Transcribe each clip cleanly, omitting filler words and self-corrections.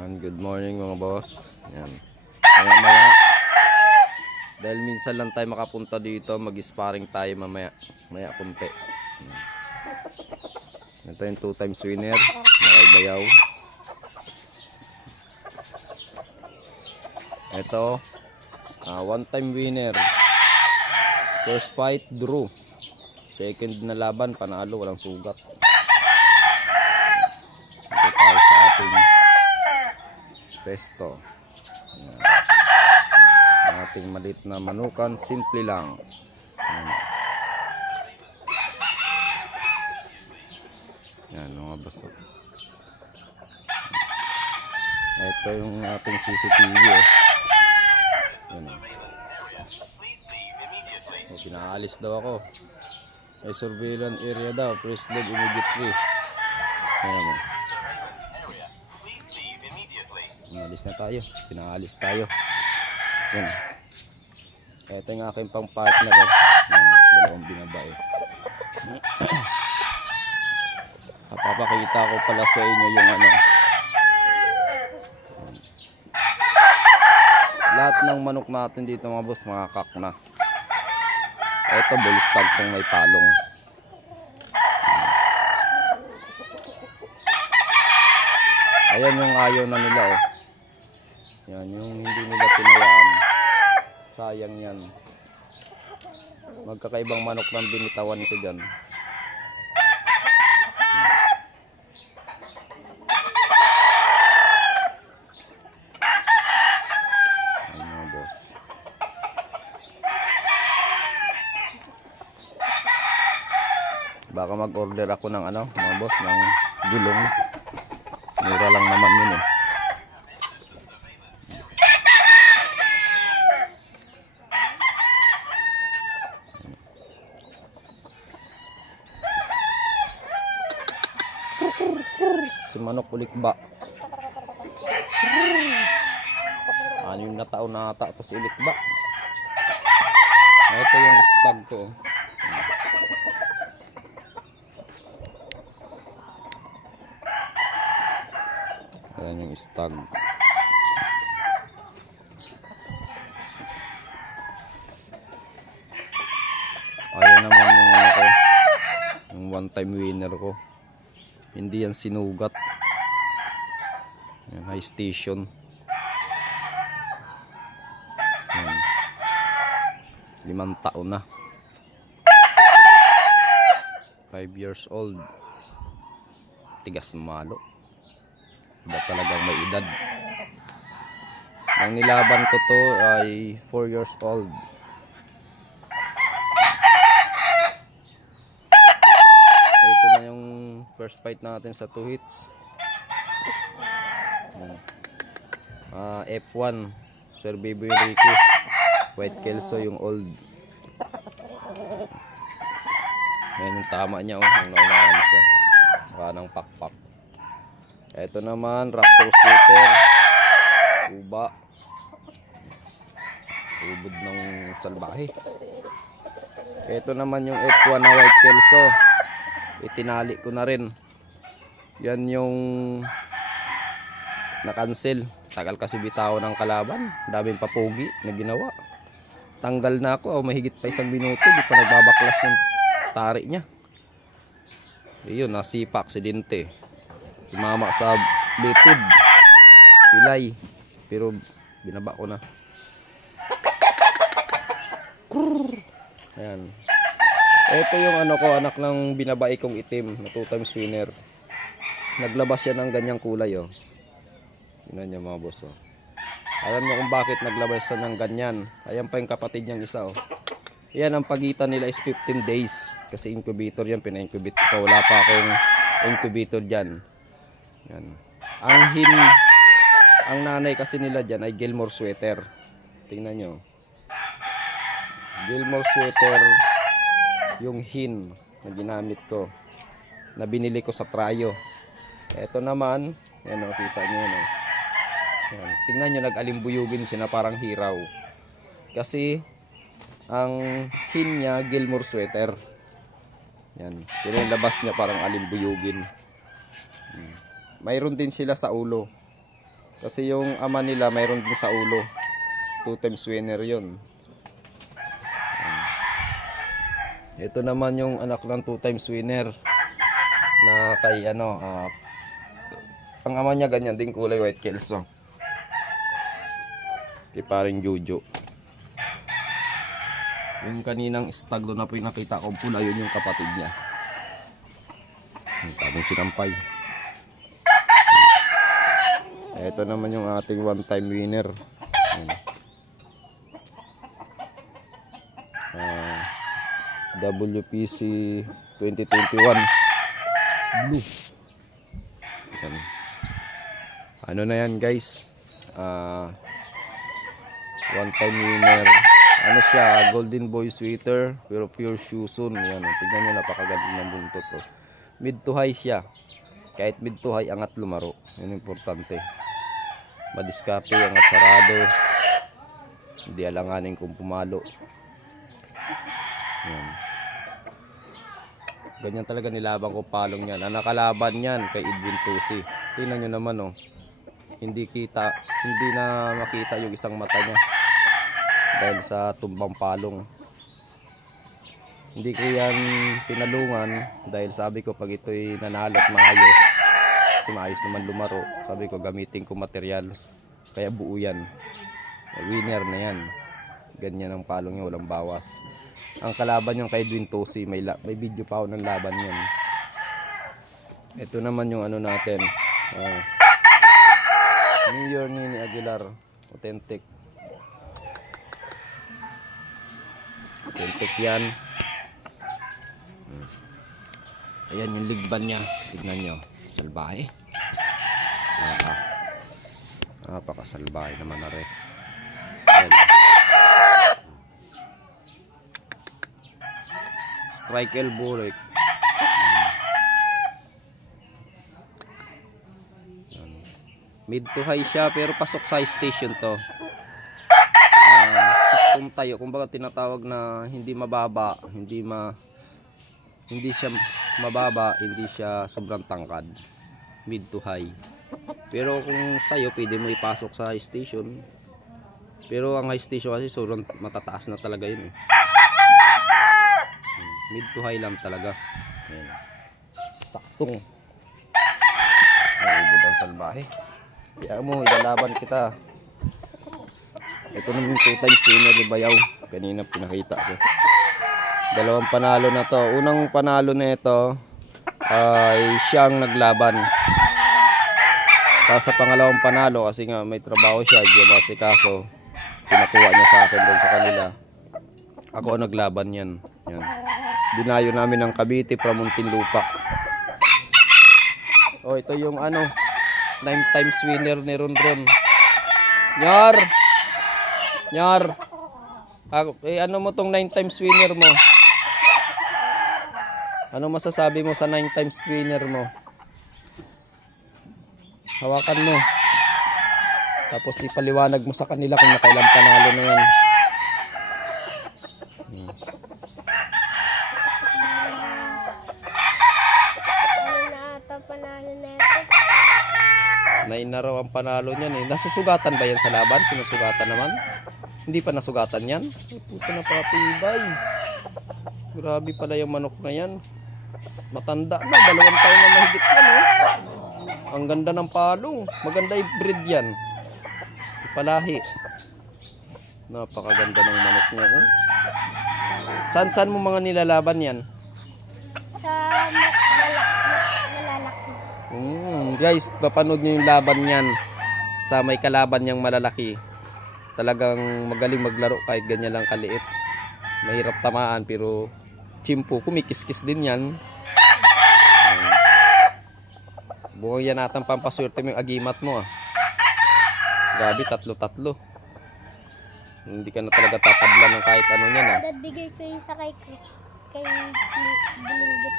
Good morning mga boss. Yan. Maya, dahil minsan lang tayo makapunta dito, mag-sparring tayo mamaya. Maya kumpe. Ito yung 2 times winner. Nakaibayaw. Ito 1 time winner. First fight draw. Second na laban panalo, walang sugat. Ito tayo sa ating pesto. Yan. Ating malit na manukan, simple lang. Yan mga baso. Ito yung ating CCTV eh. Yan. Pinaalis daw ako. May surveillance area daw. Please leave immediately. Yan. Umalis na tayo. Pinaalis tayo. Yan. Ito yung aking pang partner eh. Yan. Dalawang binabae. Papakita ko pala sa inyo yung ano. Lahat ng manok natin dito mga boss makakak na. Ito bullstag kung may palong. Ayan yung ayaw na nila oh. Yan yung hindi nila tinayaan. Sayang yan. Magkakaibang manok ng binitawan ko dyan. Baka mag-order ako ng ano, mga boss, ng gulong. Mura lang naman yun eh. Si manok ulikba. 6 na taon na ata tapos ulikba. Ito yung stag ko. Ayan yung stag. Ayan naman yung ano ko, yung 1 time winner ko. Hindi yan sinugat. Ayan, high station. Ayan. 5 taon na. 5 years old. Tigas malo. Ba talagang may edad. Ang nilaban ko to ay 4 years old. Ito na yung first fight natin sa 2 hits. F1 Sir Baby Enriquez, White Kelso yung old. Ayan yung tama niya oh, yung naunahan siya. Mukha ng pakpak. Ito naman Raptor Shooter Uba. Ubod ng salbahe. Ito naman yung F1 na White Kelso. Itinali ko na rin. Yan yung na-cancel. Tagal kasi bitaw ng kalaban. Daming papugi na ginawa. Tanggal na ako. Oh, mahigit pa 1 minuto. Di pa nagbabaklas ng tari niya. Ayun, nasipa aksidente. Mama sa bitid pilay pero binaba ko na. Ayan. Ito yung ano ko, anak ng binabae kong itim na 2 times winner. Naglabas siya ng ganyang kulay oh. Tingnan niyo mga boss oh. Alam niyo kung bakit naglabas siya ng ganyan. Ayan pa yung kapatid niyang isa oh. Yan ang pagitan nila is 15 days kasi incubator yan, pina-incubate ko. Wala pa akong incubator dyan. Yan. Ang nanay kasi nila dyan ay Gilmore sweater. Tingnan nyo. Gilmore sweater yung hin na ginamit ko. Na binili ko sa Trayo. Ito naman, yan o, kita nyo yan o. Yan. Tingnan nyo, nag-alimbuyugin siya na parang hiraw. Kasi ang hin niya Gilmore sweater. Yan. Pero yung labas niya parang alimbuyugin. Mayroon din sila sa ulo. Kasi yung ama nila mayroon din sa ulo. 2 times winner yun. Ito naman yung anak ng 2 times winner na kay ano, ang ama niya ganyan din kulay white kelso. Kay paring Jojo. Yung kaninang stag doon na po yung nakita kong pula, yun yung kapatid niya. Ang daming sinampay. Ito naman yung ating 1 time winner. WPC 2021 blue. Yan. Ano na yan guys, 1 time winner. Ano siya, golden boy sweater pero pure Shusun. Yan, tignan nyo, napakaganda ng buntot to. Mid to high siya, kahit mid to high angat lumaro, yun importante. Madiskarte, angat sarado, hindi alanganin kung pumalo. Yan. Ganyan talaga nilabang ko palong yan. Ang nakalaban yan kay Edwin Tusi. Tingnan nyo naman oh. Hindi na makita yung isang mata niya dahil sa tumbang palong. Hindi ko yan tinalungan dahil sabi ko pag ito'y nanalo at maayos, kasi maayos naman lumaro, sabi ko gamitin ko material, kaya buo yan. Winner na yan. Ganyan ang palong niya, walang bawas. Ang kalaban yung kay Edwin Tusi, may video pa ako ng laban yan. Ito naman yung ano natin, New Year Nini Aguilar, authentic yan. Ayan yung ligban niya, tignan nyo, salbahe. Napakasalbahe naman na rin. Strike elbow like. Mid to high siya pero pasok sa station to. Kung tayo, kumbaga tinatawag na hindi mababa, hindi siya mababa, hindi siya sobrang tangkad. Mid to high. Pero kung sayo, pwede mo ipasok sa high station. Pero ang high station kasi sobrang matataas na talaga yun eh. Mid to high lang talaga. Ayan. Saktong. Ubod ang salbahe. Kaya mo, ilalaban kita. Ito naman 2 times winner ni Bayaw. Kanina pinakita ko. 2 panalo na to. Unang panalo na ito ay siyang naglaban. Tapos sa pangalawang panalo, kasi nga may trabaho siya, di masikaso, pinakuha niya sa akin doon sa kanila. Ako ang naglaban yan. Yan. Dinayo namin ng Cavite from Muntinlupa. Oh, ito yung ano, 9 times winner ni Ronron. Nyar! Ano mo tong 9 times winner mo? Ano masasabi mo sa 9 times winner mo? Hawakan mo. Tapos ipaliwanag mo sa kanila kung nakailang panalo na yan. Nain na raw ang panalo niyan eh. Nasusugatan ba yan sa laban? Sinusugatan naman? Hindi pa nasugatan yan? Puto na patibay. Grabe pala yung manok na yan. Matanda na. 2 taon na mahigit yan oh. Ang ganda ng palong. Maganda yung breed yan. Ipalahi. Napakaganda ng manok niya oh. Saan mo mga nilalaban yan? Sa malalaki. Guys, papanood nyo yung laban niyan sa may kalaban niyang malalaki. Talagang magaling maglaro kahit ganyan lang kaliit. Mahirap tamaan pero chimpo, kumikis-kis din yan. Buong yan natang pampaswerte mo yung agimat mo ah. Grabe, 3-3. Hindi ka na talaga tatabla ng kahit ano niyan ah. Bigay ko yung sa kay Bulinggit.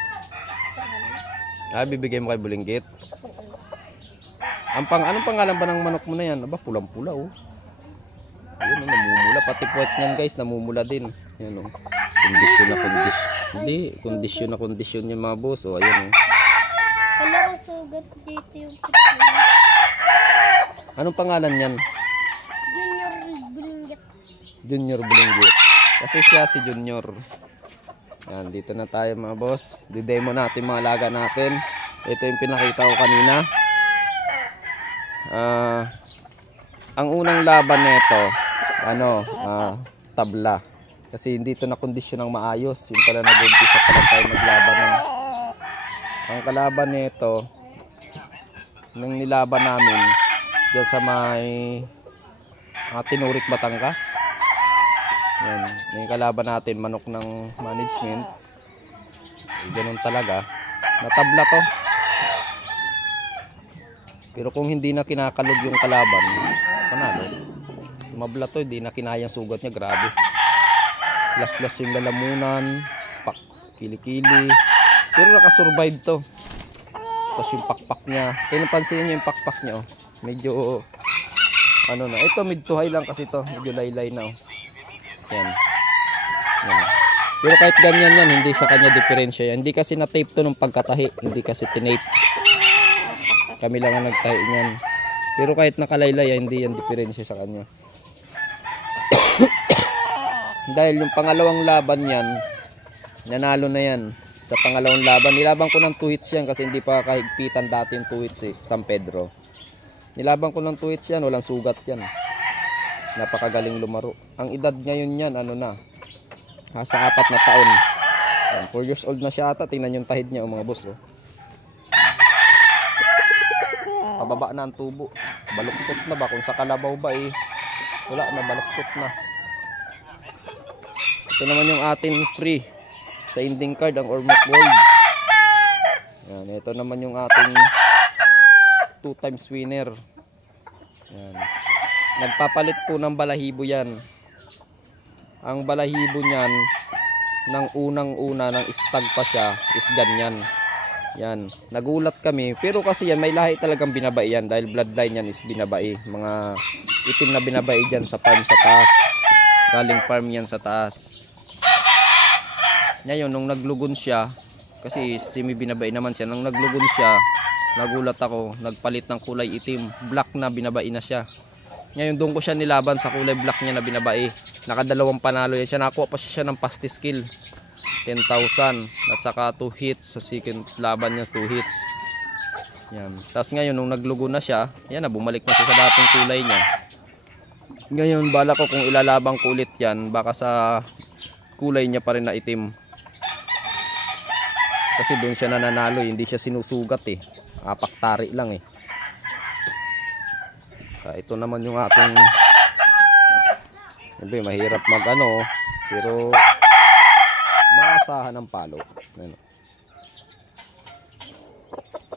Bibigay mo kay Bulinggit. Anong pangalan ba ng manok mo na yan? Aba, pulang-pula oh. Ayun, namumula. Pati puwet niyan guys, namumula din. Yan oh. Kondisyon na kondisyon. Hindi, kondisyon na kondisyon yung mga boss. O, ayun oh. Wala ko sugat dito yung pitbull. Anong pangalan niyan? Junior Bulinggit. Junior Bulinggit. Kasi siya si Junior. Yan, dito na tayo mga boss. Di-demo natin mga alaga natin. Ito yung pinakita ko kanina. Ang unang laban nito, tabla. Kasi hindi ito na kondisyon ng maayos. Yung pala nag-umpisa pa lang tayo maglaban ng. Ang kalaban nito, nung nilaban namin diyan sa may Tinurik, Batangas. Yan, yung kalaban natin, manok ng management. Ganun talaga. Natabla to. Pero kung hindi na kinakalog yung kalaban, panalo. Mabla to, hindi na kinayang sugat niya, grabe. Las-las yung lalamunan, kilikili. Pero nakasurvive to. Tapos yung pakpak niya. Kaya napansin niyo yung pakpak niya, oh. Medyo na. Ito mid to high lang kasi to. Medyo laylay na, oh. Yan. Yan. Pero kahit ganyan yan, hindi sa kanya diferensya yan. Hindi kasi na-tape to nung pagkatahi. Hindi kasi tinape. Kami lang ang nagtahi niyan. Pero kahit nakalaylay, hindi yan diferensya sa kanya. Dahil yung pangalawang laban yan, nanalo na yan. Sa pangalawang laban, nilaban ko ng 2 hits yan kasi hindi pa kahigpitan dati yung 2 hits sa San Pedro. Nilaban ko ng 2 hits yan, walang sugat yan. Napakagaling lumaro. Ang edad ngayon yan, sa 4 na taon. 4 years old na siya ata. Tingnan yung tahid niya, mga boss. Oh. Pababa na ang tubo. Baluktot na ba? Kung sa kalabaw ba wala na, baluktot na. Ito naman yung ating free sa ending card, ang Ormoc Gold. Yan, ito naman yung ating 2 times winner. Yan. Nagpapalit po ng balahibo yan. Ang balahibo niyan, ng unang-una, ng stag pa siya, is ganyan. Yan. Nagulat kami. Pero kasi yan, may lahi talagang binabai yan. Dahil bloodline yan is binabai. Mga itim na binabai dyan sa farm sa taas. Galing farm yan sa taas. Ngayon, nung naglugon siya, kasi semi-binabai naman siya. Nung naglugon siya, nagulat ako. Nagpalit ng kulay itim. Black na binabai na siya. Ngayon doon ko siya nilaban sa kulay black niya na binabai. Nakadalawang panalo yan siya. Nakuha pa siya ng pasti skill. 10,000. At saka 2 hits. Sa second laban niya 2 hits. Yan. Tapos ngayon nung naglugo na siya, yan na, bumalik na siya sa dating kulay niya. Ngayon bala ko kung ilalabang ko ulit yan, baka sa kulay niya pa rin na itim. Kasi doon siya nananalo, hindi siya sinusugat apaktari lang ito naman yung ating mahirap pero maasahan ng palo.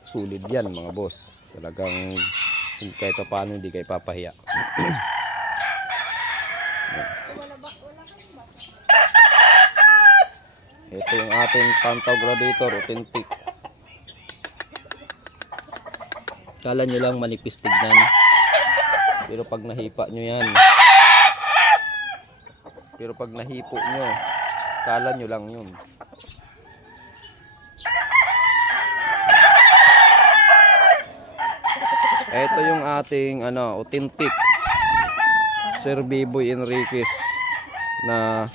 Sulit yan mga boss, talagang kahit pa paano hindi kayo papahiya. Ito yung ating Pantaw Gladiator authentic. Kala nyo lang manipis tignan, pero pag nahipa nyo yan, kala nyo lang yun. Ito yung ating authentic Sir Biboy Enriquez, na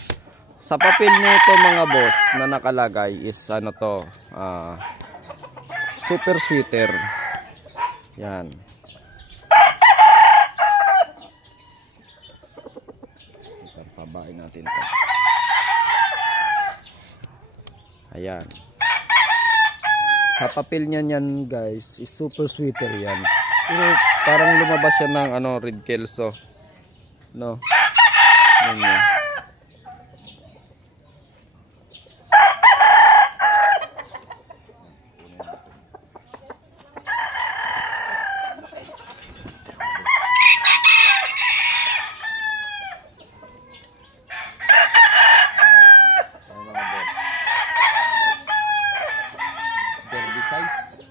sa papel nito mga boss na nakalagay is super sweeter. Yan. Pabain natin ito. Ayan. Sa papel niyan guys, is super sweeter yan. Pero parang lumabas siya ng red kelso. No. Yan. Size.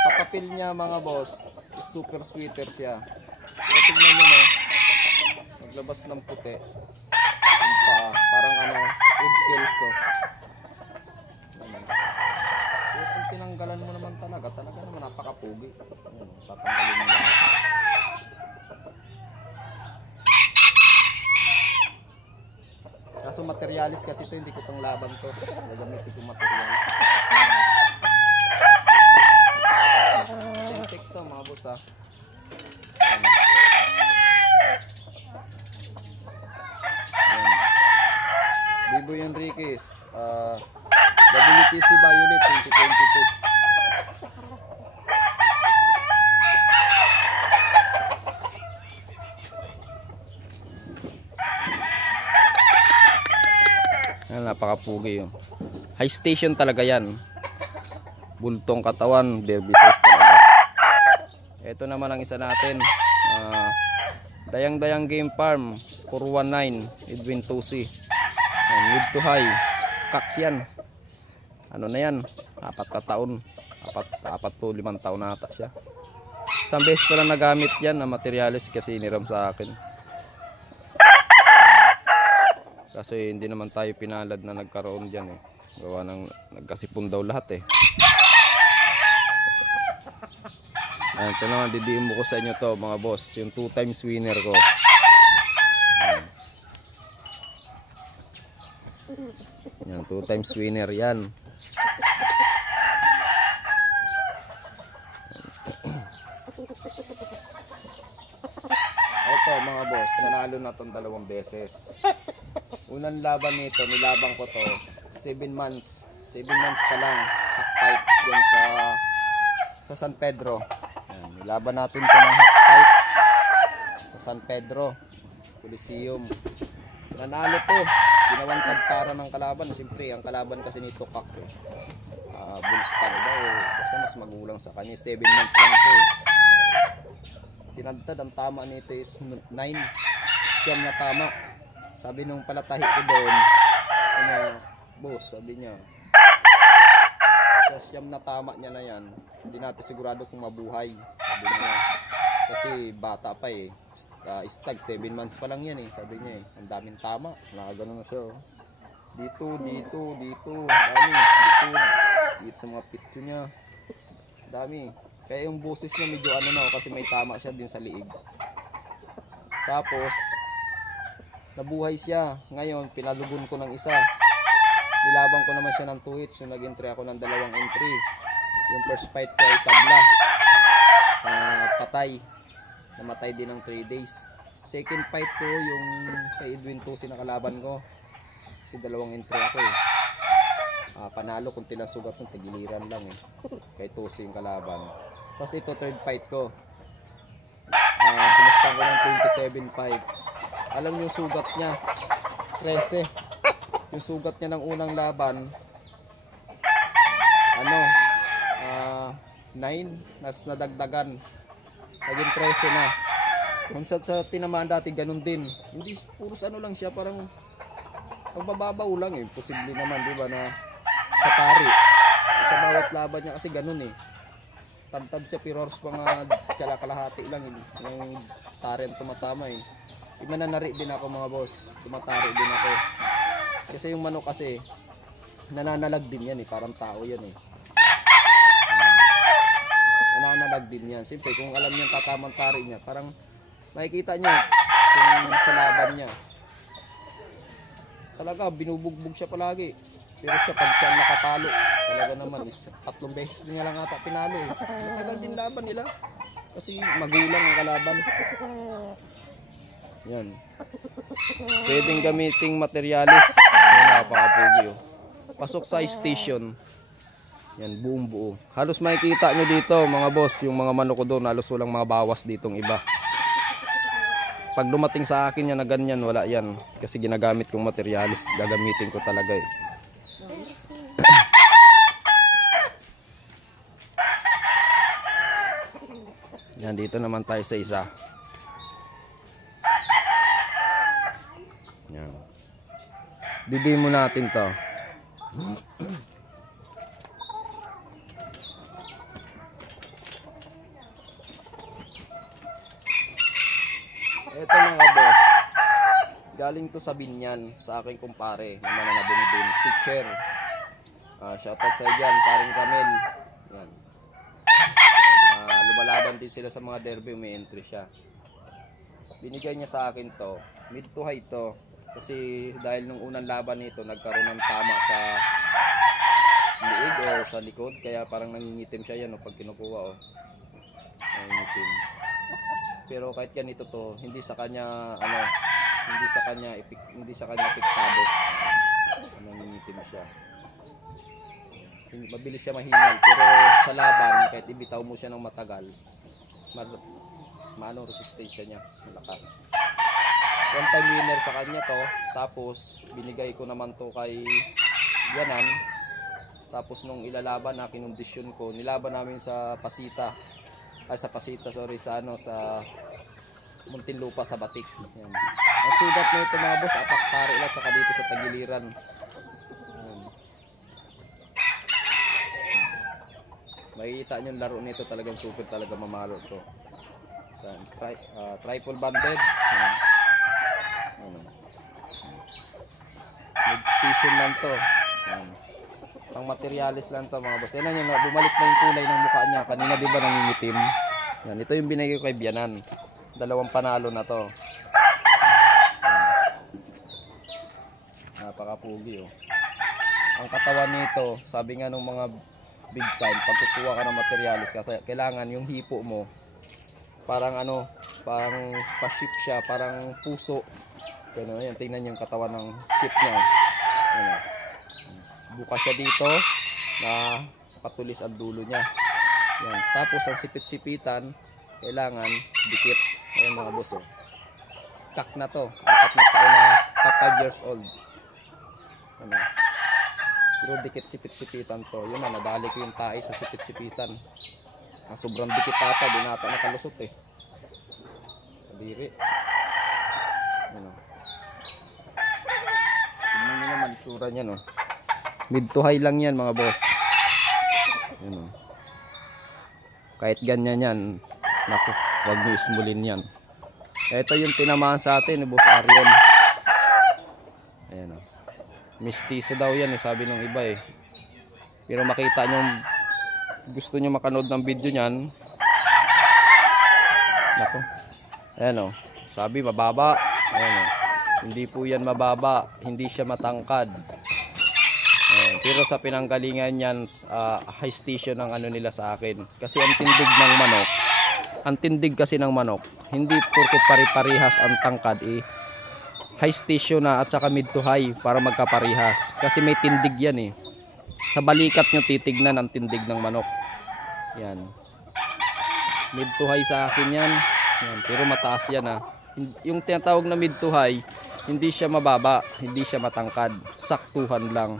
Sa papel niya mga boss, super sweeter siya. Pero tignan nyo naglabas ng puti. Parang red kelso. Pero kung tinanggalan mo naman talaga naman napakapugi. Ayan, tatanggalin mo lang. Kaso materialis kasi ito, hindi ko pang laban to. Nagamitin ko materialis. Authentic to mga boss ha. Biboy Enriquez, WPC Violet 2022. Napakapugi yun. High station talaga yan. Bultong katawan, derby size talaga. Ito naman ang isa natin. Dayang-dayang game farm 419 Edwin Tusi. Mid to high. Kak yan. Ano na yan? 4 na taon. 4 to 5 taon na ata siya. Isang beses pa lang nagamit yan na materialis kasi iniram sa akin. Kasi hindi naman tayo pinalad na nagkaroon dyan eh. Gawa ng nagkasipon daw lahat eh. Ito naman, didiin mo ko sa inyo to mga boss. Yung 2 times winner ko. Yan, 2 times winner yan. Ito mga boss, nanalo na tong 2 beses. Unang laban nito, nilaban ko to 7 months. 7 months pa lang. Hack fight yan sa San Pedro. Yan, nilaban natin to ng hack fight sa San Pedro Coliseum. Nanalo to. Ginawang tagtara ng kalaban. Siyempre, ang kalaban kasi nito Kak Bullstar daw. Kasi mas magulang sa kanya. 7 months lang to. Tinagtad, ang tama nito is 9. Siyam na tama. Sabi nung palatahi ko doon, boss, sabi niya, sa siyam na tama niya na yan, hindi natin sigurado kung mabuhay. Sabi niya, kasi bata pa eh, stag, 7 months pa lang yan eh, sabi niya eh, ang daming tama, nakagano na siya. Dito, dami, dito sa mga picture niya, dami. Kaya yung boses niya medyo ano na, kasi may tama siya din sa liig. Tapos, nabuhay siya. Ngayon, pinalugon ko ng isa. Nilaban ko naman siya ng 2 hits. So, nag-entry ako ng 2 entry. Yung first fight ko ay tabla. Patay. Namatay din ng 3 days. Second fight ko, yung kay Edwin Tusi na kalaban ko. Kasi 2 entry ako eh. Panalo kung tinasugat ng tigiliran lang eh. Kay Tusi yung kalaban. Tapos ito, third fight ko. Pinustang ko ng 27-5. Alam niyo sugat niya 13. Yung sugat niya ng unang laban 9, nas nadagdagan naging 13 na. Kung sa tinamaan dati ganun din, hindi puros ano lang siya, parang pagbababaw lang eh. Posible naman di ba na sa tari sa bawat laban niya kasi ganun eh. Tantad siya pero mga kalahati lang yung tari ang tumatama eh. Mananari din ako mga boss. Tumatari din ako. Kasi yung manok kasi nananalag din yan eh. Parang tao yan eh. Nananalag din yan. Siyempre kung alam niya tatamang tari niya, parang makikita niyo kung sa laban niya. Talaga binubugbog siya palagi. Pero siya pag siya nakatalo, talaga naman 3 beses niya lang ata pinalo eh. Matagal din laban nila. Kasi magulang ang kalaban. Yan. Pwedeng gamiting materialis. Napakapugi oh. Pasok sa station. Yan, buong buo. Halos makikita nyo dito mga boss, yung mga manok ko doon, halos walang mga bawas ditong iba. Pag dumating sa akin yan na ganyan, wala yan. Kasi ginagamit kong materialis, gagamitin ko talaga eh. Yan, dito naman tayo sa isa. Yan. Didimo natin to. Ito mga boss, galing to sa Binyan, sa aking kumpare na mananabong din, teacher. Shoutout sa dyan, paring Ramel. lumalaban din sila sa mga derby, may entry siya. Binigay niya sa akin to, mid to high to. Kasi dahil nung unang laban nito, nagkaroon ng tama sa liig o sa likod. Kaya parang nangingitim siya yan, pag kinukuha. Nangingitim. Pero kahit ganito to, hindi sa kanya, hindi sa kanya piktado. Nangingitim siya. Mabilis siya mahingal. Pero sa laban, kahit ibitaw mo siya ng matagal, resistensya niya, malakas. One time winner sa kanya to. Tapos binigay ko naman to kay Yanan. Tapos nung ilalaban na, kinondisyon ko, nilaban namin sa Pasita, sa Muntinlupa sa Batik. Yan. Ang sugat na ito mga boss, apak pare at saka dito sa tagiliran. Yan. Makikita nyo yung laro nito, talagang super talaga mamalo to. Triple banded. Mid station lang to. Pang materialis lang to mga boss. Yan yun, bumalik na yung kulay ng mukha niya. Kanina di ba nangingitim? Yan, ito yung binigay ko kay Bianan. 2 panalo na to. Napakapugi oh. Ang katawan nito, sabi nga ng mga big time, pag kukuha ka ng materialis, kasi kailangan yung hipo mo parang parang pa-ship siya, parang puso. Pero yan, tingnan yung katawan ng ship niya. Yan, buka siya dito na patulis ang dulo niya. Yan. Tapos ang sipit-sipitan, kailangan dikit. Ayan mga boss. Kak na to. 4 na taon na, 5 years old. Pero dikit sipit-sipitan to. Yun na, nadali ko yung tae sa sipit-sipitan. Sobrang dikit ata, di nata nakalusot eh. Kadiri. Tignan nyo naman itsura niya no. Mid to high lang yan mga boss. Yan, kahit ganyan yan, naku, huwag nyo ismulin yan. Ito yung tinamaan sa atin ni Boss Ariel. Ayan o. Mistiso daw yan sabi ng iba eh. Pero makita nyo, gusto nyo makanood ng video nyan, naku, ayan o, sabi mababa. Ayan o, hindi po yan mababa, hindi siya matangkad. Pero sa pinanggalingan yan, high station ang nila sa akin. Kasi ang tindig ng manok, hindi porket pare-parihas ang tangkad high station na at saka mid to high para magkaparihas. Kasi may tindig yan eh. Sa balikat nyo titignan ang tindig ng manok. Yan. Mid to high sa akin yan. Yan. Pero mataas yan Yung tinatawag na mid to high, hindi siya mababa, hindi siya matangkad. Saktuhan lang.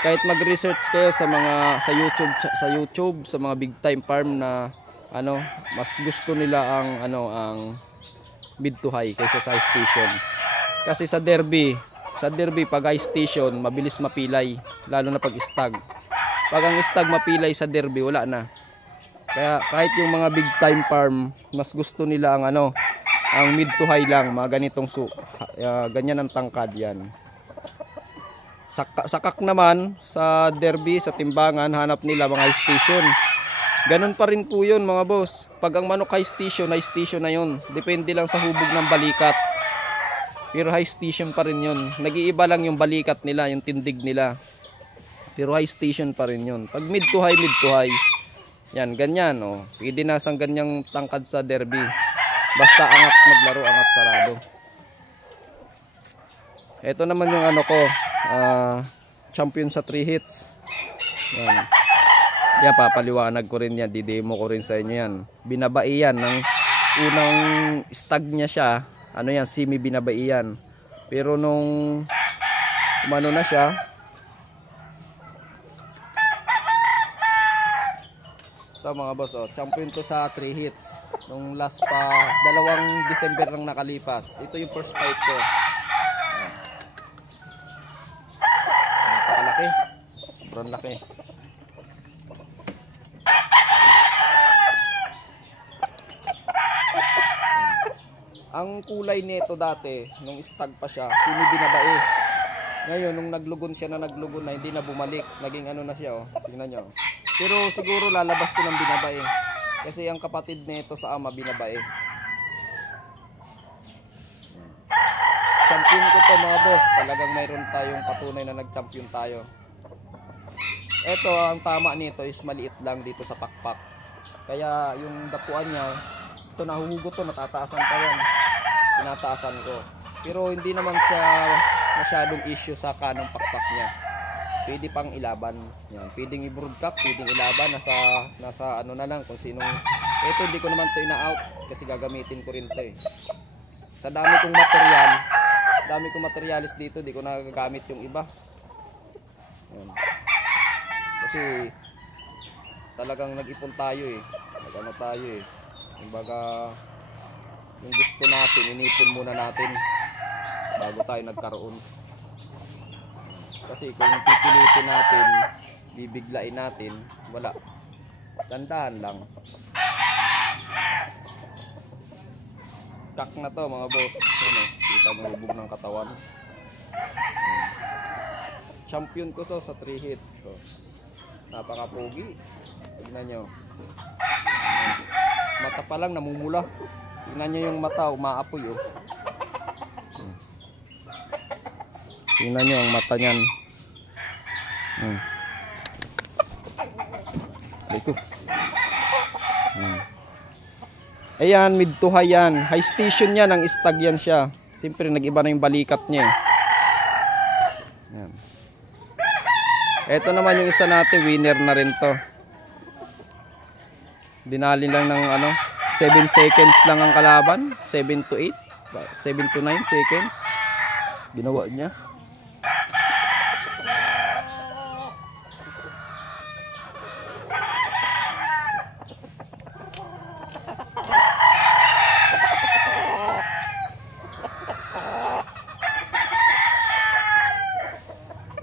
Kahit mag-research kayo sa YouTube sa mga big time farm na mas gusto nila ang mid to high kaysa sa high station. Kasi sa derby pag high station mabilis mapilay, lalo na pag stag. Pag ang stag mapilay sa derby, wala na. Kaya kahit yung mga big time farm, mas gusto nila ang mid to high lang, mga ganitong ganyan ang tangkad yan. Sakak naman sa derby, sa timbangan, hanap nila mga high station. Ganun pa rin po yun mga boss. Pag ang manok high station na yun. Depende lang sa hubog ng balikat. Pero high station pa rin yun. Nag-iiba lang yung balikat nila, yung tindig nila. Pero high station pa rin yun. Pag mid to high, yan, ganyan pwede na sang ganyang tangkad sa derby. Basta angat maglaro, angat sarado. Ito naman yung champion sa 3 hits. Yan. Yan, papaliwanag ko rin yan, didemo ko rin sa inyo yan. Binabai yan ng unang stag niya siya. Semi binabai yan. Pero nung umano na siya, ito mga boss, champion to sa 3 hits. Nung last pa, 2 December lang nakalipas. Ito yung first fight ko. Napakalaki. Sobrang laki. Ang kulay nito dati, nung stag pa siya, binabae. Ngayon, nung naglugon na, hindi na bumalik. Naging na siya, tingnan nyo. Pero siguro lalabas to ng binabae. Kasi ang kapatid nito sa ama binabae. Champion ko to mga boss. Talagang mayroon tayong patunay na nag-champion tayo. Ito, ang tama nito is maliit lang dito sa pakpak. Kaya yung dapuan niya, ito nahuhugot to, natataasan pa yan. Tinataasan ko. Pero hindi naman siya masyadong issue sa kanong pakpak niya. Pwede pang ilaban. Yan. Pwedeng i-broadcast, pwedeng ilaban. Nasa ano na lang kung sinong... Ito hindi ko naman to ina-out kasi gagamitin ko rin to eh. Sa dami kong materialis dito, di ko nagagamit yung iba. Yan. Kasi talagang nag-ipon tayo eh. Nag-ano tayo eh. Kumbaga yung gusto natin, inipon muna natin bago tayo nagkaroon. Kasi kung pipilitin natin, bibiglain natin, wala. Dandahan lang. Kak na to mga boss. Ano, kita mo hubog ng katawan. Champion ko so sa 3 hits. So, napaka-pogi. Tignan nyo. Mata pa lang namumula. Tignan nyo yung mata, umaapoy oh. Tignan nyo ang mata nyan. Ito. Ayan, mid to high yan. High station yan, ang stag yan siya. Siyempre nag-iba na yung balikat niya eh. Ayan. Ito naman yung isa natin, winner na rin to. Dinali lang ng ano, 7 seconds lang ang kalaban. 7 to 8. 7 to 9 seconds. Ginawa niya.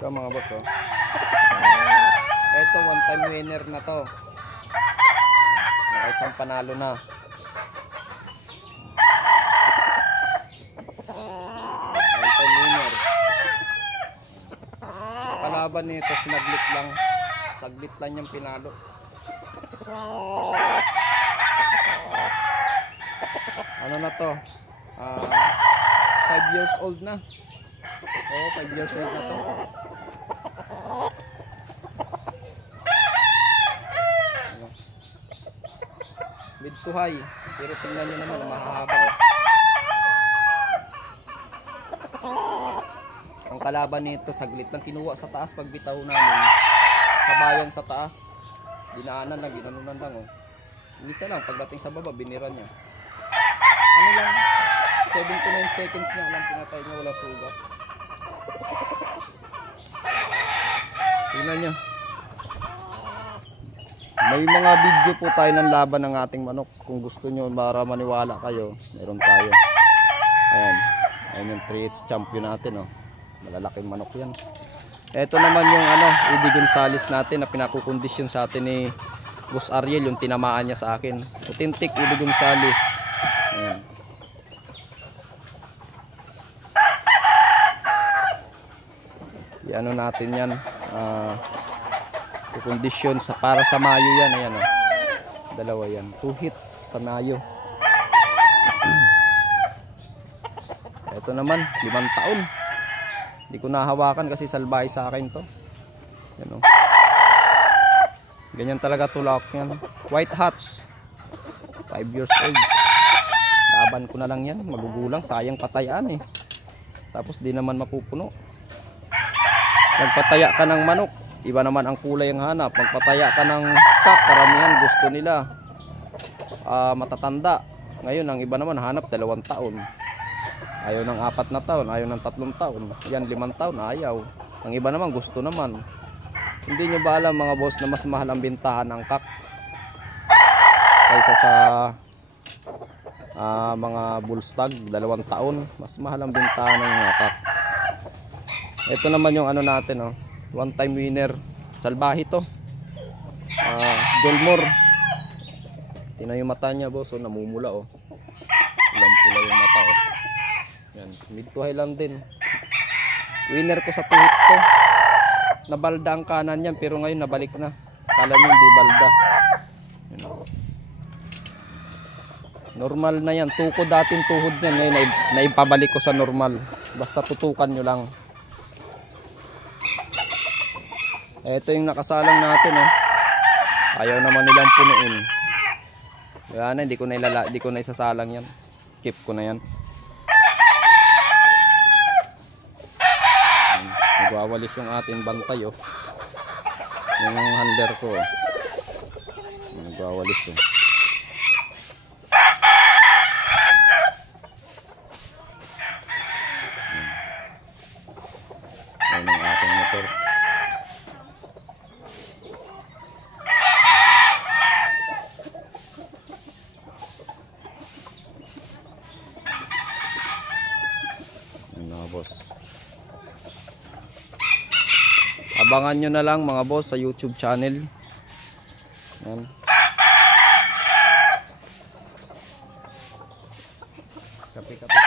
Ito mga boss oh. Ito one time winner na to. Isang panalo na. One time winner. Kalaban nito sinaglit lang. Saglit lang yung pinalo. Ano na to? 5 years old na. Oo, 5 years old na to. Mid to high. Pero tingnan nyo naman, mahahaba oh. Ang kalaban nito, saglit lang kinuha sa taas pagbitaw namin. Sabayan sa taas. Dinaanan lang, ginanunan lang oh. Isa lang, pagdating sa baba, binira niya. Ano lang, 7 to 9 seconds na lang pinatay niya, wala sugat. Tingnan nyo. May mga video po tayo ng laban ng ating manok. Kung gusto nyo para maniwala kayo, meron tayo. Ayan. Ayan yung 3 hits champion natin oh. Malalaking manok yan. Ito naman yung ano, Eddie Gonzalez natin na pinakukondisyon sa atin ni Boss Ariel, yung tinamaan niya sa akin. Authentic Eddie Gonzalez. Ayan. Ano natin yan, kondisyon sa para sa Mayo yan. Ayan oh. Dalawa yan, 2 hits sa Mayo. Ito naman 5 taon. Hindi ko nahawakan kasi salbahe sa akin to. Yan oh. Ganyan talaga tulak yan. White Hats, 5 years old. Laban ko na lang yan, magugulang, sayang patayaan eh. Tapos di naman mapupuno. Nagpataya ka ng manok, iba naman ang kulay ang hanap. Magpataya ka ng kak, karamihan gusto nila matatanda. Ngayon ang iba naman hanap 2 taon. Ayaw ng 4 na taon, ayaw ng 3 taon. Yan 5 taon, ayaw. Ang iba naman gusto naman. Hindi nyo ba alam mga boss na mas mahal ang bintahan ng kak kaysa sa mga bull stag 2 taon. Mas mahal ang bintahan ng mga kak. Ito naman yung ano natin oh, one time winner, salbahe to. Dolmore. Tingnan yung mata niya boss oh, namumula oh. Pulang-pula yung mata oh. Yan, mid to high lang din. Winner ko sa 2 hits to. Nabalda ang kanan yan pero ngayon nabalik na. Kala niyo hindi balda. Yan, oh. Normal na yan. Tukod dating tuhod niyan. Ngayon, naipabalik ko sa normal. Basta tutukan nyo lang. Ito yung nakasalang natin, oh. Ayaw naman nilang punuin. Yan, hindi ko na isasalang yan. Keep ko na yan. Nagwawalis yung ating bantay, oh. Yung handler ko, oh. Nagwawalis, oh. Ayan ang ating motor. Mga boss, abangan nyo na lang mga boss sa YouTube channel. Yan. Kape tayo.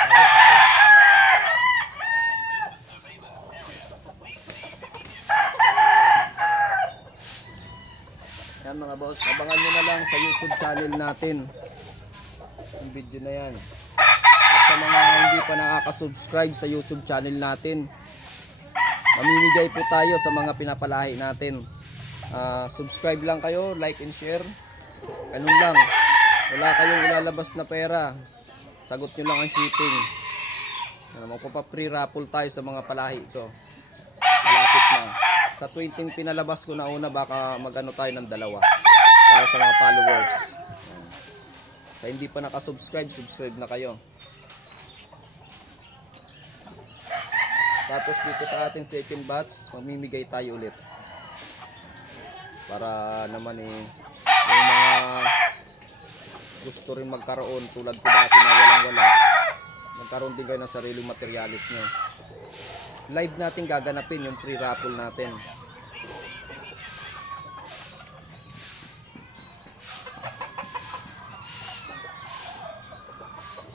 Yan mga boss, abangan nyo na lang sa YouTube channel natin yung video na yan. Sa mga hindi pa nakaka-subscribe sa YouTube channel natin, mamimigay po tayo sa mga pinapalahi natin. Subscribe lang kayo, like and share. Ganun lang. Wala kayong ilalabas na pera. Sagot nyo lang ang shipping. Magpapa-free raffle tayo sa mga palahi ito. Malapit na. Sa 20 pinalabas ko na una, baka mag-ano tayo ng dalawa para sa mga followers. Kaya hindi pa nakasubscribe, subscribe na kayo. Tapos dito sa ating second batch, mamimigay tayo ulit. Para naman yung mga gusto rin magkaroon tulad ko dati na walang-wala, magkaroon din kayo ng sariling materialis nyo. Live natin gaganapin yung free raffle natin.